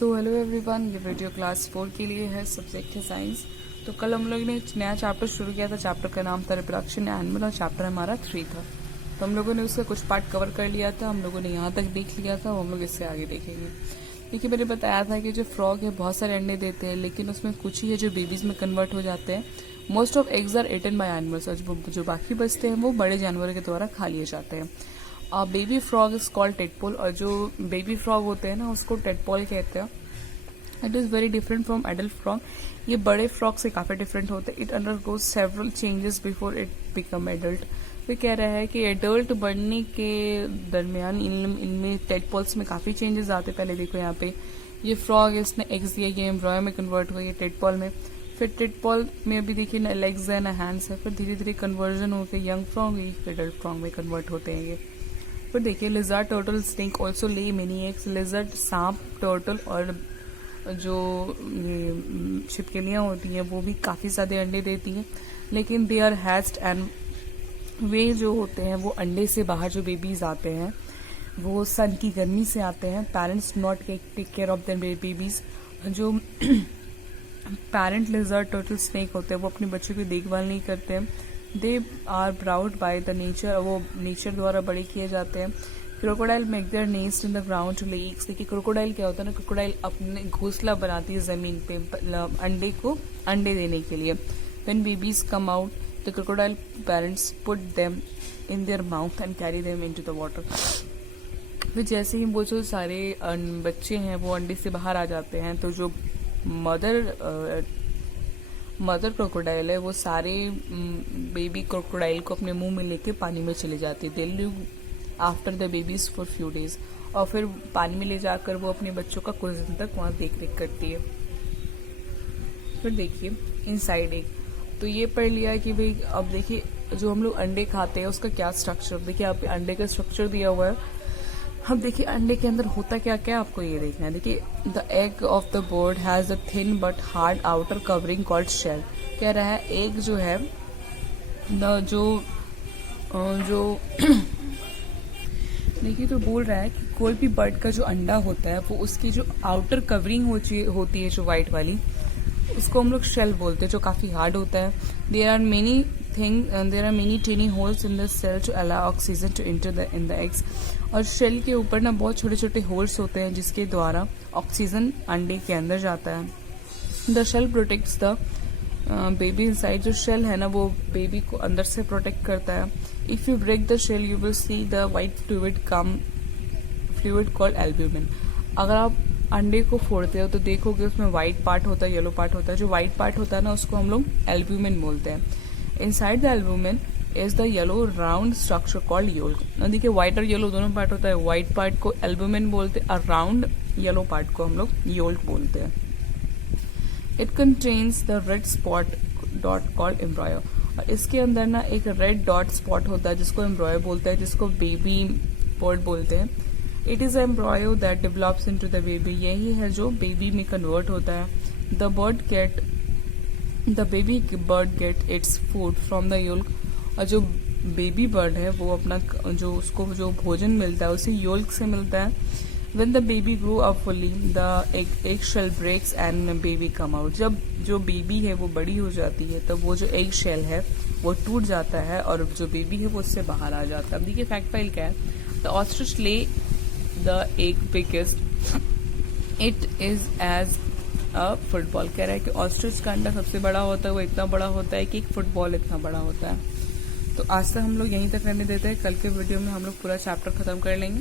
So hello everyone, ये video class 4 के लिए है। सब्जेक्ट है साइंस। तो कल हम लोग ने एक नया चैप्टर शुरू किया था। चैप्टर का नाम था रिप्रोडक्शन एनिमल और चैप्टर हमारा 3 था। तो हम लोगों ने उसका कुछ पार्ट कवर कर लिया था। हम लोगों ने यहाँ तक देख लिया था, हम लोग इससे आगे देखेंगे। देखिए, मैंने बताया था कि जो फ्रॉग है बहुत सारे अंडे देते हैं, लेकिन उसमें कुछ ही है जो बेबीज में कन्वर्ट हो जाते हैं। Most of eggs are eaten by animals, और जो बाकी बचते हैं वो बड़े जानवरों के द्वारा खा लिए जाते हैं। Baby frog is called tadpole, और जो बेबी फ्रॉग होते हैं ना उसको टेडपोल कहते हैं। It is very different from adult frog. ये बड़े फ्रॉग से काफ़ी डिफरेंट होते हैं। It undergoes several changes before it become adult. वो कह रहा है कि एडल्ट बनने के दरमियान इनमें टेडपोल्स में काफ़ी चेंजेस आते हैं। पहले देखो यहाँ पे ये फ्रॉग है, इसने एग्स दिया, ये एम्ब्रॉय में कन्वर्ट हुआ, ये टेडपोल में। फिर टेडपोल में अभी देखिए ना लेग्स है ना हैंड्स है। फिर धीरे धीरे कन्वर्जन होकर यंग फ्रॉग एडल्ट फ्रॉग में कन्वर्ट होते हैं ये। फिर देखिए लिजर्ड, टर्टल, स्नेक ऑल्सो ले मेनी एग्स। लिजर्ड, सांप, टर्टल और जो ये छिपकलियाँ होती हैं वो भी काफ़ी ज़्यादा अंडे देती हैं, लेकिन दे आर हैच्ड एंड वे जो होते हैं वो अंडे से बाहर जो बेबीज आते हैं वो सन की गर्मी से आते हैं। Parents not take care of their babies. जो पेरेंट लिजर्ड, टर्टल, स्नेक होते हैं वो अपने बच्चों की देखभाल नहीं करते हैं। They are brought by the nature, वो नेचर द्वारा बड़े किए जाते हैं। Crocodile make their nest in the ground to lay eggs. देखिए क्रोकोडाइल क्या होता है ना, क्रोकोडाइल अपने घोंसला बनाती है जमीन पे अंडे देने के लिए। When babies come out the crocodile parents put them in their mouth and carry them into the water. फिर जैसे ही वो जो सारे बच्चे हैं वो अंडे से बाहर आ जाते हैं, तो जो मदर क्रोकोडाइल है वो सारे बेबी क्रोकोडाइल को अपने मुंह में लेके पानी में चले जाती है। They live after the babies for few days, और फिर पानी में ले जाकर वो अपने बच्चों का कुछ दिन तक वहाँ देख रेख करती है। फिर देखिए इनसाइड एग, तो ये पढ़ लिया कि भाई अब देखिए जो हम लोग अंडे खाते हैं उसका क्या स्ट्रक्चर। देखिए आप अंडे का स्ट्रक्चर दिया हुआ है। अब देखिए अंडे के अंदर होता क्या क्या आपको ये देखना है। देखिए the egg of the bird has a thin but hard outer covering called shell. कह रहा है एग जो है जो देखिए तो बोल रहा है कि कोई भी बर्ड का जो अंडा होता है वो उसकी जो आउटर कवरिंग होती है जो वाइट वाली, उसको हम लोग शेल बोलते हैं, जो काफी हार्ड होता है। There are many tiny holes in the shell to allow oxygen to enter in the eggs. और शेल के ऊपर ना बहुत छोटे छोटे होल्स होते हैं जिसके द्वारा ऑक्सीजन अंडे के अंदर जाता है। The shell protects the baby inside. जो शेल है ना वो बेबी को अंदर से प्रोटेक्ट करता है। If you break the shell you will see the white fluid called albumin. अगर आप अंडे को फोड़ते हो तो देखोगे उसमें व्हाइट पार्ट होता है, येलो पार्ट होता है। जो व्हाइट पार्ट होता है ना उसको हम लोग एल्ब्यूमिन बोलते हैं। Inside the albumin is the yellow round structure called yolk. देखिए व्हाइट और येलो दोनों पार्ट होता है। व्हाइट पार्ट को एल्ब्यूमिन बोलते हैं और राउंड येलो पार्ट को हम लोग योल्क बोलते हैं। It contains the red spot dot called embryo. और इसके अंदर ना एक रेड डॉट स्पॉट होता है जिसको एम्ब्रॉयो बोलते हैं, जिसको बेबी बर्ड बोलते हैं। It is embryo that develops into the baby. यही है जो बेबी में कन्वर्ट होता है। The baby bird get its food from the yolk. और जो बेबी बर्ड है वो अपना जो भोजन मिलता है उसे योल्क से मिलता है। When the baby grow up fully, the egg shell breaks and baby come out. जब जो बेबी है वो बड़ी हो जाती है तब वो जो एग शेल है वो टूट जाता है और जो बेबी है वो उससे बाहर आ जाता है। अब देखिए फैक्ट फाइल क्या है। The ostrich lay the egg biggest, it is as a football. कह रहा है कि ऑस्ट्रिच का अंडा सबसे बड़ा होता है, वो इतना बड़ा होता है कि एक फुटबॉल इतना बड़ा होता है। तो आज तक हम लोग यहीं तक रहने देते हैं। कल के वीडियो में हम लोग पूरा चैप्टर खत्म कर लेंगे।